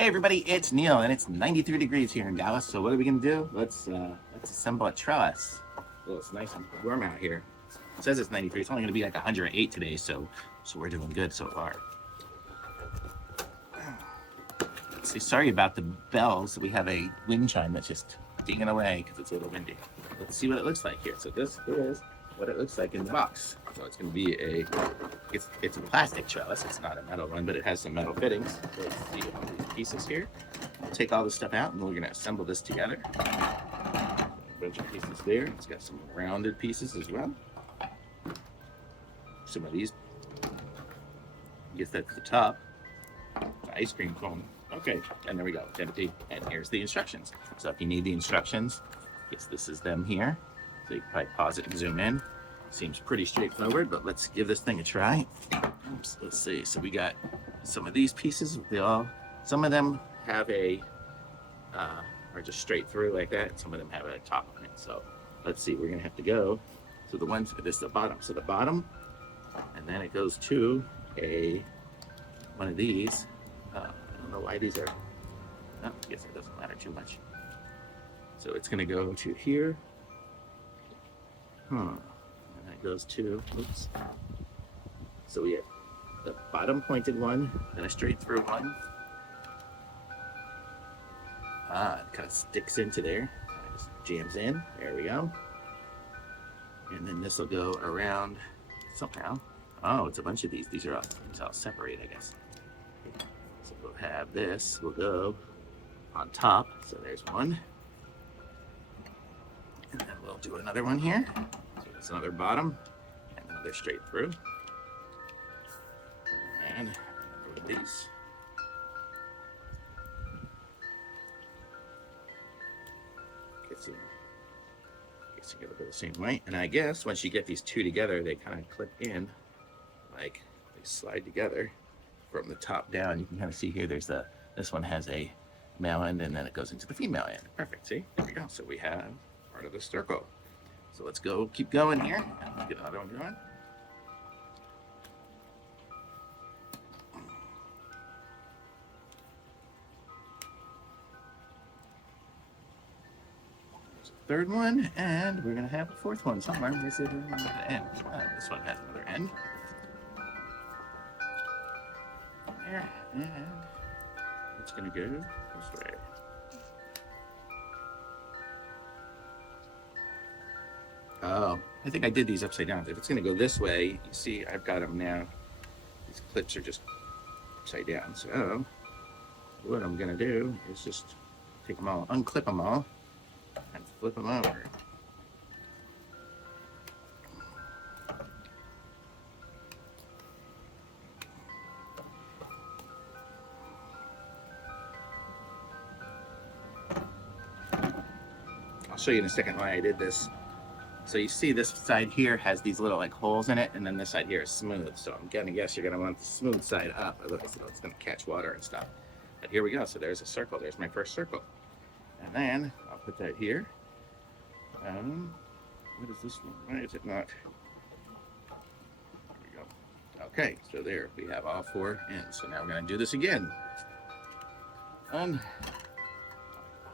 Hey everybody, it's Neil, and it's 93 degrees here in Dallas. So what are we gonna do? Let's assemble a trellis. Well, it's nice and warm out here. It says it's 93. It's only gonna be like 108 today, so we're doing good so far. Let's see. Sorry about the bells. We have a wind chime that's just dinging away because it's a little windy. Let's see what it looks like here. So this is what it looks like in the box. So it's going to be it's a plastic trellis. It's not a metal one, but it has some metal fittings. So let's see all these pieces here. We'll take all this stuff out and we're going to assemble this together. A bunch of pieces there. It's got some rounded pieces as well. Some of these. I guess that's the top. Ice cream cone. Okay, and there we go, empty. And here's the instructions. So if you need the instructions, yes, this is them here. So you can probably pause it and zoom in. Seems pretty straightforward, but let's give this thing a try. Oops, let's see. So we got some of these pieces. Some of them have are just straight through like that. Some of them have a top on it. So let's see. We're gonna have to go. So this is the bottom. So the bottom, and then it goes to one of these. I don't know why these are. No, I guess it doesn't matter too much. So it's going to go to here. And that goes to. Oops. So we have the bottom pointed one, then a straight through one. It kind of sticks into there. It just jams in. There we go. And then this will go around somehow. Oh, it's a bunch of these. These are all separate, I guess. So we'll have this, we'll go on top. So there's one. And then we'll do another one here. So there's another bottom and another straight through. And another one of these. Guess you gotta go the same way. And I guess once you get these two together, they kind of clip in, like they slide together. From the top down, you can kind of see here, this one has a male end and then it goes into the female end. Perfect, see? There we go. So we have part of the circle. So let's keep going here. Let's get another one going. There's a third one, and we're gonna have a fourth one somewhere. Where's it at the end? This one has another end. There, and it's gonna go this way. Oh, I think I did these upside down. If it's gonna go this way, you see I've got them now. These clips are just upside down. So what I'm gonna do is just take them all, unclip them all, and flip them over. I'll show you in a second why I did this. So you see this side here has these little like holes in it, and then this side here is smooth. So I'm gonna guess you're gonna want the smooth side up. Otherwise it's gonna catch water and stuff. But here we go. So there's a circle. There's my first circle. And then I'll put that here. What is this one? Why is it not? There we go. Okay, so there we have all four ends. So now we're gonna do this again. And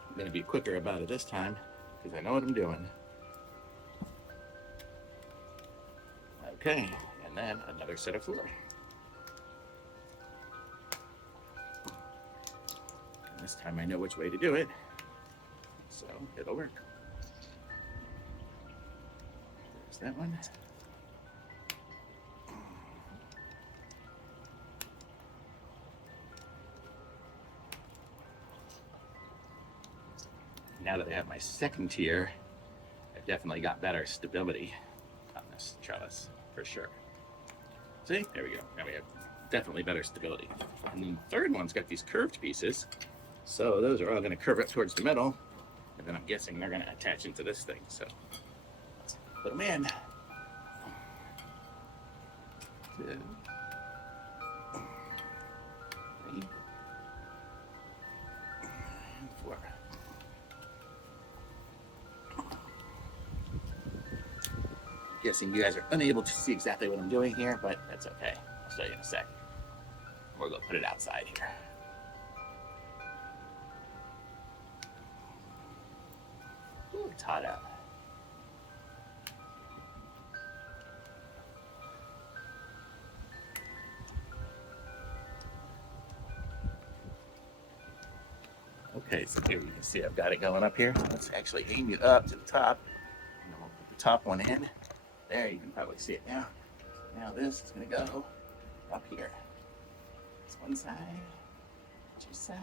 I'm gonna be quicker about it this time because I know what I'm doing. Okay, and then another set of four. And this time I know which way to do it, so it'll work. There's that one. Now that I have my second tier, I've definitely got better stability on this trellis. For sure. See, there we go. Now we have definitely better stability. And then the third one's got these curved pieces. So those are all going to curve up towards the middle. And then I'm guessing they're going to attach into this thing. So let's put them in. 2, 3, and 4. Guessing you guys are unable to see exactly what I'm doing here, but that's okay. I'll show you in a sec. We'll go put it outside here. It's hot out. Okay, so here you can see I've got it going up here. Let's actually aim it up to the top. And then we'll put the top one in. There, you can probably see it now. Now this is gonna go up here. This one side, two side,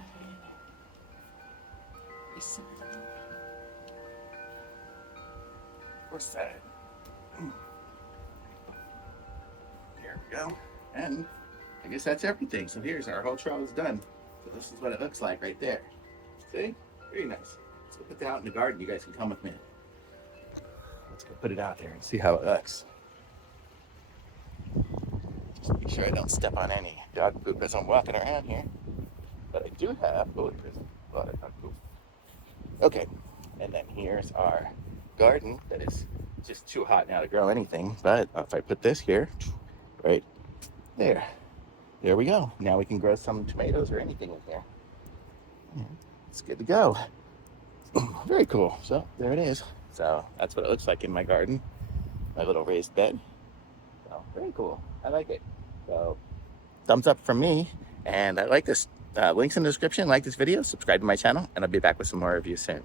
three side, fourth side. There we go. And I guess that's everything. So here's our whole trellis done. So this is what it looks like right there. See? Very nice. Let's go put that out in the garden. You guys can come with me. Let's go put it out there and see how it looks. Just make sure I don't step on any dog poop as I'm walking around here. But I do have, oh, there's a lot of dog poop. Okay, and then here's our garden that is just too hot now to grow anything. But if I put this here, right there, there we go. Now we can grow some tomatoes or anything in here. Yeah, it's good to go. Very cool. So there it is. So that's what it looks like in my garden, my little raised bed. So very cool. I like it. So thumbs up from me. And I like this. Links in the description. Like this video, subscribe to my channel, and I'll be back with some more reviews soon.